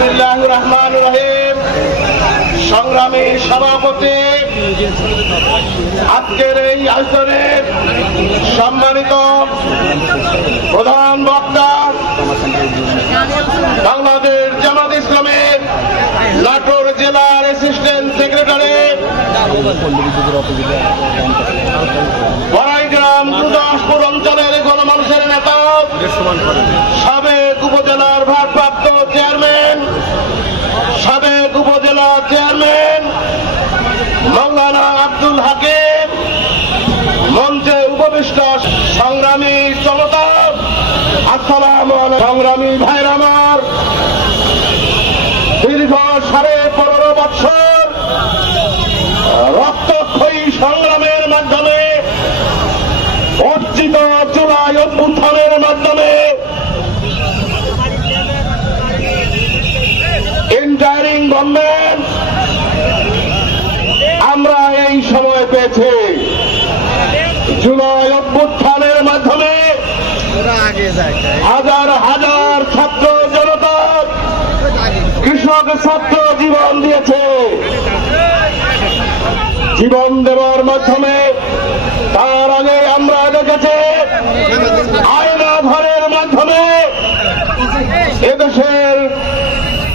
বিসমিল্লাহির রহমানির রহিম। সংগ্রামী সভাপতি, আজকের এই আয়োজনের সম্মানিত প্রধান বক্তা, বাংলাদেশ জামাত ইসলামের নাটোর জেলার অ্যাসিস্ট্যান্ট সেক্রেটারি, বড়াইগ্রাম গুরুদাসপুর অঞ্চলের গণমানুষের নেতা, সাবেক উপজেলার ভারপ্রাপ্ত চেয়ারম্যান, সাবেক উপজেলা চেয়ারম্যান মাওলানা আব্দুল হাকিম, মঞ্চে উপবিষ্ট সংগ্রামী জনতা, আসসালামু আলাইকুম। সংগ্রামী ভাইরা আমার, দীর্ঘ 15.5 বছর রক্তক্ষয়ী সংগ্রামের মাধ্যমে অর্জিত জুলাই অভ্যুত্থানের মাধ্যমে ইন্টারিম গভর্নমেন্ট আমরা এই সময় পেয়েছি। জুলাই অভ্যুত্থানের মাধ্যমে হাজার হাজার ছাত্র জনতা, কৃষক ছাত্র জীবন দিয়েছে। জীবন দেওয়ার মাধ্যমে তার আগে আমরা দেখেছি আয়নাঘরের মাধ্যমে এদেশের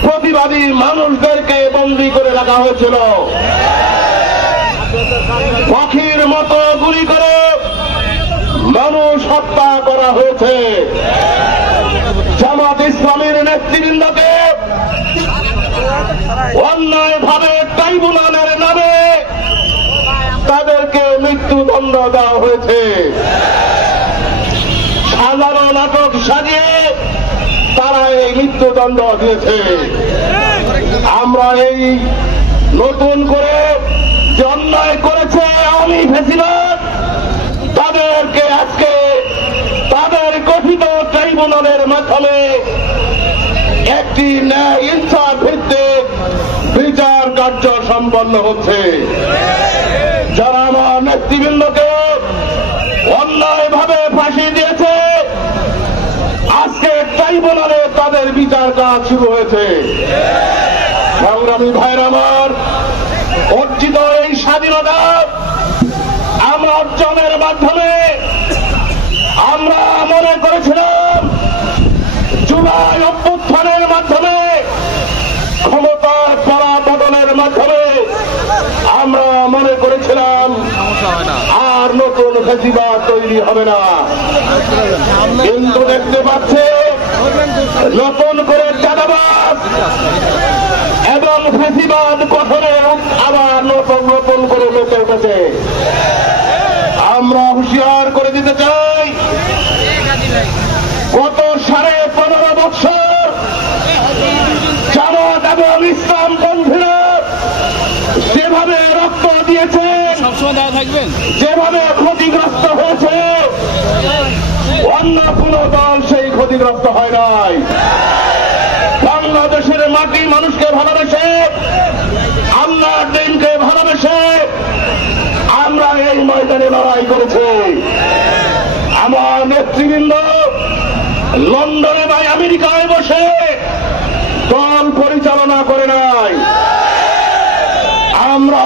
প্রতিবাদী মানুষদেরকে বন্দী করে রাখা হয়েছিল। পাখির মতো গুলি করে মানুষ হত্যা করা হয়েছে। জামাত ইসলামের নেতৃবৃন্দকে অন্যায়ভাবে ট্রাইব্যুনালের নামে তাদেরকে মৃত্যুদণ্ড দেওয়া হয়েছে। সাধারণ নাটক সাজিয়ে তারা এই মৃত্যুদণ্ড দিয়েছে। আমরা এই নতুন করে যে অন্যায় করেছে আওয়ামী ফ্যাসিবাদ, তাদেরকে আজকে তাদের গঠিত ট্রাইব্যুনালের মাধ্যমে একটি ন্যায় ইনসাফ ভিত্তিক বিচার কার্য সম্পন্ন হচ্ছে। যারা আমার নেতৃবৃন্দকে অন্যায়ভাবে ফাঁসি দিয়েছে, আজকে ট্রাইব্যুনালে তাদের বিচার কাজ শুরু হয়েছে। সংগ্রামী ভাইরা আমার, অর্জিত এই স্বাধীনতা আমরা অর্জনের মাধ্যমে আমরা মনে করেছিলাম জুলাই অভ্যুত্থানের মাধ্যমে, ক্ষমতার পরাবর্তনের মাধ্যমে আমরা মনে করেছিলাম আর নতুন ফ্যাসিবাদ তৈরি হবে না। কিন্তু দেখতে পাচ্ছে নতুন করে চাঁদাবাজ এবং ফ্যাসিবাদ গঠনে আবার নতুন নতুন করে মেতে উঠেছে। আমরা হুঁশিয়ার করে দিতে চাই, গত 15.5 বছর জামাত এবং ইসলাম পন্থীরা যেভাবে রক্ত দিয়েছে, যেভাবে ক্ষতিগ্রস্ত হয়েছে, অন্য কোন দল সেই ক্ষতিগ্রস্ত হয় নাই। বাংলাদেশের মাটি মানুষকে ভালোবেসে, আল্লাহর দিনকে ভালোবেসে আমরা এই ময়দানে লড়াই করেছি। আমার নেতৃবৃন্দ লন্ডনে বা আমেরিকায় বসে দল পরিচালনা করে নাই। আমরা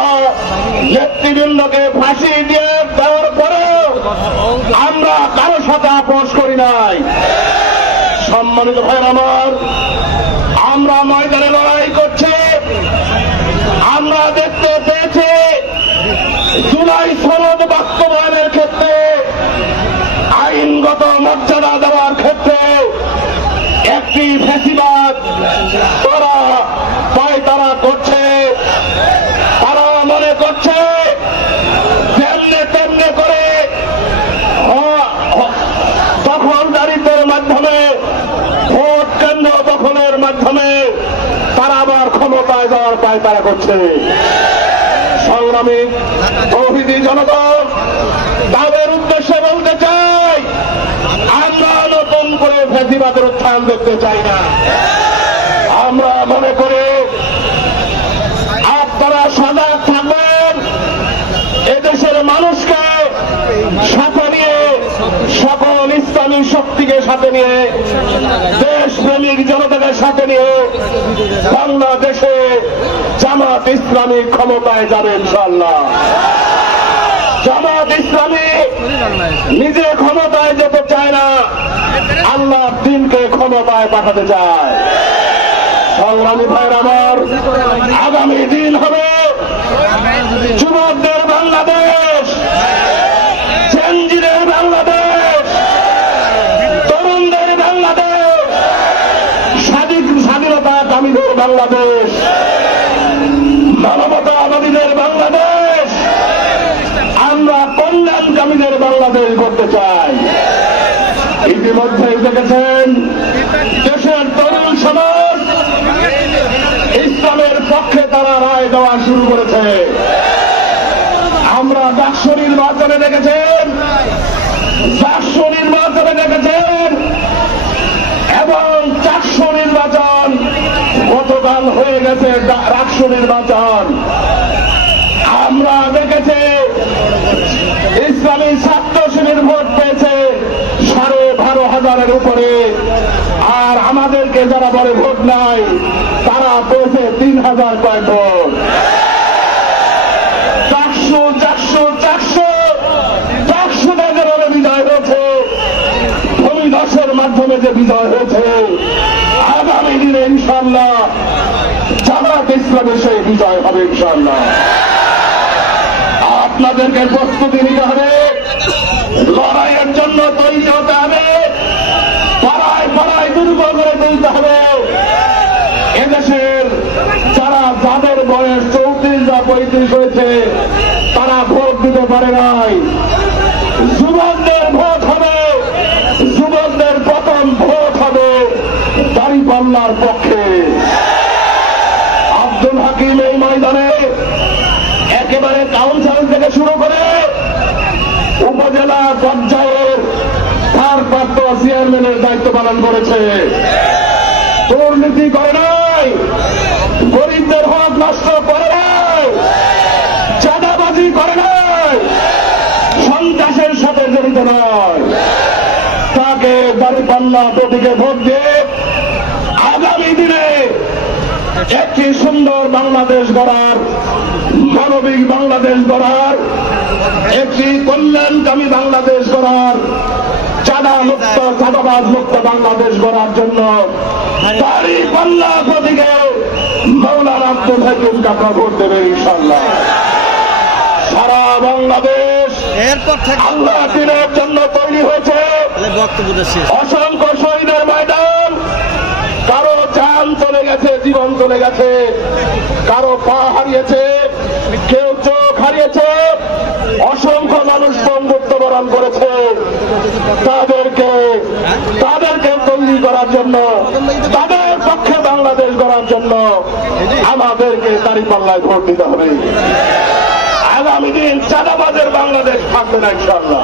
নেতৃবৃন্দকে ফাঁসি দিয়ে দেওয়ার পরেও আমরা কারো সাথে আপোষ করি নাই। সম্মানিত ভাইরা আমার, আমরা ময়দানে লড়াই করছি। আমরা দেখতে পেয়েছি জুলাই সনদ বাস্তবায়নের ক্ষেত্রে, আইনগত মর্যাদা দেওয়ার ক্ষেত্রে একটি ফ্যাসিবাদ তারা পায়তারা করছে। তারা মনে করছে তেমনে তেমনে করে দখলদারিত্বের মাধ্যমে, ভোট কেন্দ্র দখলের মাধ্যমে তারা আবার ক্ষমতায় যাওয়ার পায়তারা করছে। সংগ্রামী তৌহিদি জনতা, তাদের উদ্দেশ্যে বলতে চাই, আমরা নতুন করে ফ্যাসিবাদের উত্থান দেখতে চাই না। আমরা মনে করি আপনারা সজাগ থাকবেন, এদেশের মানুষকে সাথে নিয়ে সকল ইসলাম ইসলামী শক্তিকে সাথে নিয়ে, দেশপ্রেমিক জনতাকে সাথে নিয়ে বাংলাদেশে জামাত ইসলামী ক্ষমতায় যাবে ইনশাআল্লাহ। জামাত ইসলামী নিজে ক্ষমতায় যেতে চায় না, আল্লাহর দ্বীনকে ক্ষমতায় পাঠাতে চায়। সংগ্রামী ভাইয়ের আমার, আগামী দিন হবে যুবকদের বাংলাদেশ, চেঞ্জিদের বাংলাদেশ, তরুণদের বাংলাদেশ, স্বাধীনতাকামীদের বাংলাদেশ, মানবতাবাদীদের বাংলাদেশ। আমরা কল্যাণকামীদের বাংলাদেশ করতে চাই। ইতিমধ্যেই দেখেছেন দেশের তরুণ সমাজ ইসলামের পক্ষে তারা রায় দেওয়া শুরু করেছে। আমরা ডাকসু নির্বাচনে দেখেছেন, এবং চারশো নির্বাচন গতকাল হয়ে গেছে। রাষ্ট্র নির্বাচন আমরা দেখেছি, ইসলামী ছাত্র শিবির ভোট পেয়েছে 12,500-এর উপরে, আর আমাদেরকে যারা বলে ভোট নাই তারা পেয়েছে 3,000 কয়েক ভোট। 400 যেভাবে বিজয় হয়েছে, ভূমিধসের মাধ্যমে যে বিজয় হয়েছে, আগামী দিনে ইনশাআল্লাহ জামাত ইসলামের সেই বিজয় হবে ইনশাআল্লাহ। আপনাদেরকে প্রস্তুতি নিতে হবে, লড়াইয়ের জন্য তৈরি হতে হবে, পাড়ায় পাড়ায় দুর্গ করে তুলতে হবে। এদেশের যাদের বয়স 34 বা 35 হয়েছে তারা ভোট দিতে পারে নাই। যুবকদের ভোট হবে, যুবকদের প্রথম ভোট হবে দাঁড়িপাল্লার পক্ষে। আব্দুল হাকিম এই ময়দানে একেবারে কাউন্সিল থেকে শুরু করে উপজেলা পর্যায়ের ভারপ্রাপ্ত চেয়ারম্যানের দায়িত্ব পালন করেছে। দুর্নীতি করে নাই, গরিবদের হক নষ্ট করে নাই, চাঁদাবাজি করে নাই, সন্ত্রাসের সাথে জড়িত নয়। তাকে দাঁড়িপাল্লা প্রতীকে ভোট দিয়ে আগামী দিনে একটি সুন্দর বাংলাদেশ গড়ার, মানবিক বাংলাদেশ গড়ার, একটি কল্যাণকামী বাংলাদেশ গড়ার, চাঁদা মুক্ত, চাঁদাবাজ মুক্ত বাংলাদেশ গড়ার জন্য দাঁড়িপাল্লা প্রতীকে মাওলানা আব্দুল হাকিম কাকা ভোট দেবে ইনশাআল্লাহ। সারা বাংলাদেশ আল্লাহ দিনের জন্য তৈরি হয়েছে। অসংখ্য শহীদের ময়দান, কারো জান চলে গেছে, জীবন চলে গেছে, কারো পা হারিয়েছে, কেউ চোখ হারিয়েছে, অসংখ্য মানুষ মৃত্যুবরণ করেছে। তাদেরকে তৈরি করার জন্য, তাদের পক্ষে বাংলাদেশ গড়ার জন্য আমাদেরকে দাঁড়িপাল্লায় ভোট দিতে হবে। আগামী দিন চাঁদাবাজের বাংলাদেশ থাকবে না ইনশাআল্লাহ।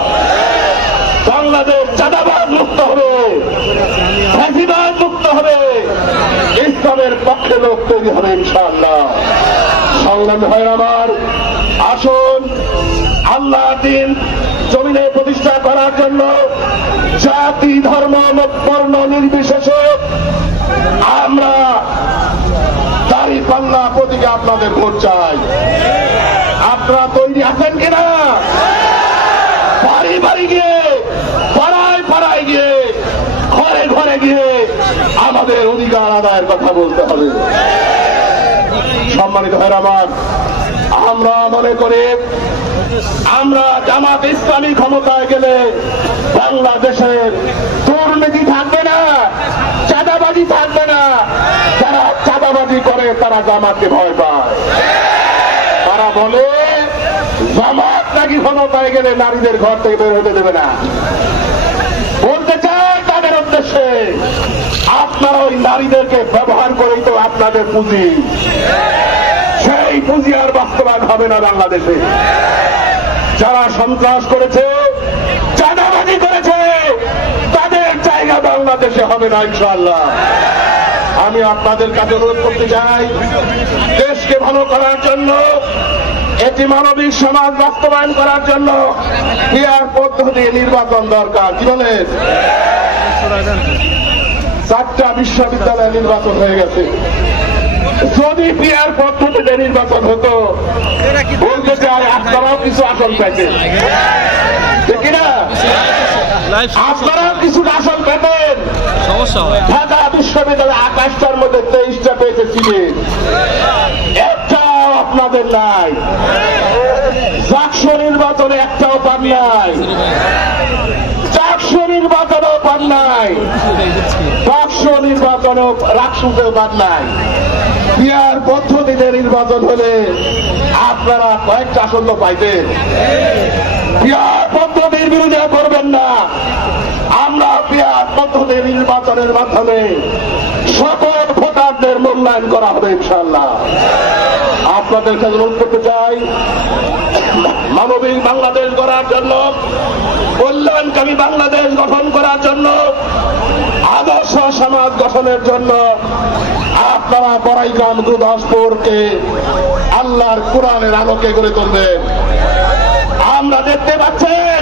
বাংলাদেশ চাঁদাবাজ মুক্ত হবে, ফ্যাসিবাদ মুক্ত হবে, ইসলামের পক্ষে লোক তৈরি হবে ইনশাআল্লাহ। সংগ্রামী ভাইয়ের আমার, আসুন আল্লাহর দ্বীন জমিনে প্রতিষ্ঠা করার জন্য জাতি, ধর্ম, বর্ণ নির্বিশেষে আমরা দাঁড়িপাল্লা প্রতীকে আপনাদের ভোট চাই। আপনারা তৈরি আছেন কিনা? বাড়ি বাড়ি গিয়ে, পাড়ায় পাড়ায় গিয়ে, ঘরে ঘরে গিয়ে আমাদের অধিকার আদায়ের কথা বলতে হবে। সম্মানিত ভাইরা আমার, আমরা মনে করি আমরা জামাত ইসলামী ক্ষমতায় গেলে বাংলাদেশের দুর্নীতি থাকবে না, চাঁদাবাজি থাকবে না। যারা চাঁদাবাজি করে তারা জামাতকে ভয় পায়। তারা বলে জামাত নাকি ক্ষমতায় গেলে নারীদের ঘর থেকে বের হতে দেবে না। বলতে চাই তাদের উদ্দেশ্যে, আপনারা ওই নারীদেরকে ব্যবহার করেই তো আপনাদের পুঁজি, সেই পুঁজি আর বাস্তবায়ন হবে না বাংলাদেশে। যারা সন্ত্রাস করেছে, চাঁদাবাজি করেছে, তাদের জায়গা বাংলাদেশে হবে না ইনশাআল্লাহ। আমি আপনাদের কাছে অনুরোধ করতে চাই, দেশকে ভালো করার জন্য, এটি মানবিক সমাজ বাস্তবায়ন করার জন্য পিয়ার পদ্ধতি নির্বাচন দরকার। কি বলেন? 4টা বিশ্ববিদ্যালয় নির্বাচন হয়ে গেছে। যদি পিয়ার পদ্ধতিতে নির্বাচন হতো, বলতে চাই আপনারাও কিছু আসন পেতেন, ঠিক না? আপনারাও কিছু আসন পেতেন। ঢাকা বিশ্ববিদ্যালয় 28টার মধ্যে 23টা পেয়েছিলেন, একটাও আপনাদের নাই। জাকসু নির্বাচনে একটাও পান নাই, চাকসু নির্বাচনেও পান নাই, বাক্সু নির্বাচনেও রাকসুতেও পান নাই। পিয়ার পদ্ধতিতে নির্বাচন হলে আপনারা কয়েকটা আসন তো পাইতেন। পিয়ার পদ্ধতির বিরোধিতা করবেন না। আমরা পিয়ার পদ্ধতির নির্বাচনের মাধ্যমে সকল ভোটারদের মূল্যায়ন করা হবে ইনশাআল্লাহ। আপনাদের কাছে অনুরোধ করতে চাই, মানবিক বাংলাদেশ গড়ার জন্য, কল্যাণকামী বাংলাদেশ গঠন করার জন্য, আদর্শ সমাজ গঠনের জন্য আপনারা বড়াইগ্রাম গুরুদাসপুরকে আল্লাহর কোরআনের আলোকে গড়ে তুলবেন। আমরা দেখতে পাচ্ছেন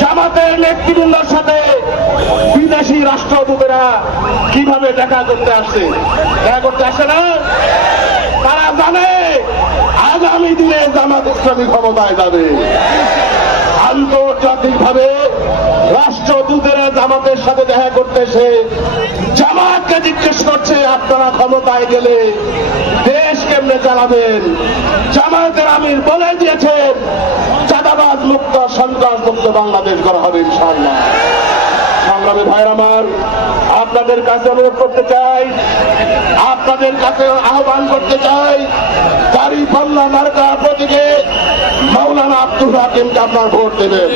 জামাতের নেতৃবৃন্দের সাথে বিদেশি রাষ্ট্রদূতেরা কিভাবে দেখা করতে আসছে। দেখা করতে আসে না? তারা জানে আগামী দিনে জামাত ইসলামী ক্ষমতায় যাবে। আন্তর্জাতিকভাবে রাষ্ট্রদূতেরা জামাতের সাথে দেখা করতেছে, জামাতকে জিজ্ঞেস করছে আপনারা ক্ষমতায় গেলে দেশ কেমনে চালাবেন। জামাতের আমির বলে দিয়েছেন চাঁদাবাজ মুক্ত, সন্ত্রাস মুক্ত বাংলাদেশ করা হবে ইনশাআল্লাহ। সংগ্রামী ভাইরা আমার, আপনাদের কাছে অনুরোধ করতে চাই, আপনাদের কাছে আহ্বান করতে চাই, দাঁড়িপাল্লা মার্কা প্রতীকে মাওলানা আব্দুল হাকিমকে আপনার ভোট দেবেন।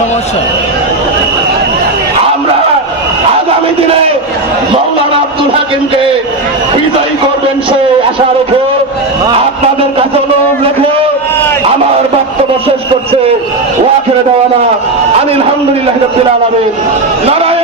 সমস্যা আমরা আগামী দিনে মাওলানা আব্দুল হাকিমকে বিজয়ী করবেন সে আশা রেখে আপনাদের কাছে অনুরোধ রেখে আমার বক্তব্য শেষ করছে। ওয়াখির দাওয়ানা আলহামদুলিল্লাহি রাব্বিল আলামিন। নারায়ে